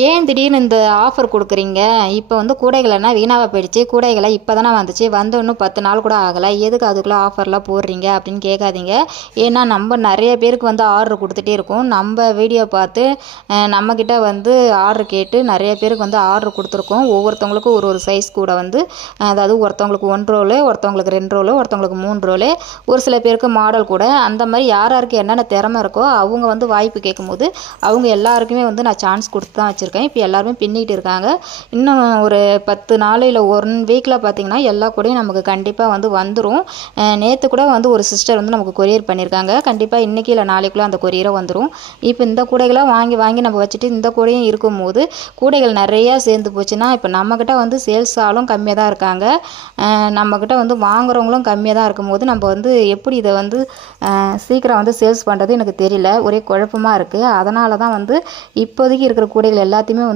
ஏன் திடீர்னு இந்த ஆஃபர் கொடுக்குறீங்க? இப்போ வந்து கூடைகள்னா வீணாவா போயிடுச்சு. கூடைகளை இப்போ தானே வந்துச்சு. வந்து இன்னும் 10 நாள் கூட ஆகலை. எதுக்கு அதுக்குள்ளே ஆஃபர்லாம் போடுறீங்க அப்படின்னு கேட்காதீங்க. ஏன்னா நம்ம நிறைய பேருக்கு வந்து ஆர்டர் கொடுத்துட்டே இருக்கோம். நம்ம வீடியோ பார்த்து நம்மக்கிட்ட வந்து ஆர்டர் கேட்டு நிறைய பேருக்கு வந்து ஆர்டர் கொடுத்துருக்கோம். ஒவ்வொருத்தவங்களுக்கும் ஒரு ஒரு சைஸ் கூட வந்து அதாவது ஒருத்தவங்களுக்கு 1 ரோலு, ஒருத்தவங்களுக்கு 2 ரோலு, ஒருத்தவங்களுக்கு 3 ரோலு, ஒரு சில பேருக்கு மாடல் கூட. அந்த மாதிரி யார் யாருக்கு என்னென்ன திறமை இருக்கோ அவங்க வந்து வாய்ப்பு கேட்கும்போது அவங்க எல்லாருக்குமே வந்து நான் சான்ஸ் கொடுத்து தான் வச்சுருக்கேன். இப்போ எல்லாருமே பின்னிட்டு இருக்காங்க. இன்னும் ஒரு 10 நாள் இல்லை 1 வீக்கில் பார்த்தீங்கன்னா எல்லா கூடையும் நமக்கு கண்டிப்பாக வந்து வந்துடும். நேற்று கூட வந்து ஒரு சிஸ்டர் வந்து நமக்கு கொரியர் பண்ணியிருக்காங்க. கண்டிப்பாக இன்றைக்கி இல்லை நாளைக்குள்ளே அந்த கொரியரை வந்துடும். இப்போ இந்த கூடைகளாக வாங்கி வாங்கி நம்ம வச்சுட்டு இந்த கூடையும் இருக்கும்போது கூடைகள் நிறையா சேர்ந்து போச்சுன்னா இப்போ நம்மக்கிட்ட வந்து சேல்ஸ் ஆளும் கம்மியாக தான் இருக்காங்க. நம்மக்கிட்ட வந்து வாங்குறவங்களும் கம்மியாக தான் இருக்கும்போது நம்ம வந்து எப்படி இதை வந்து சீக்கிரம் வந்து சேல்ஸ் பண்ணுறது எனக்கு தெரியல. ஒரே குழப்பமாக இருக்குது. அதனால தான் வந்து இப்போதைக்கு இருக்கிற கூடைகள் எல்லாத்தையுமே வந்து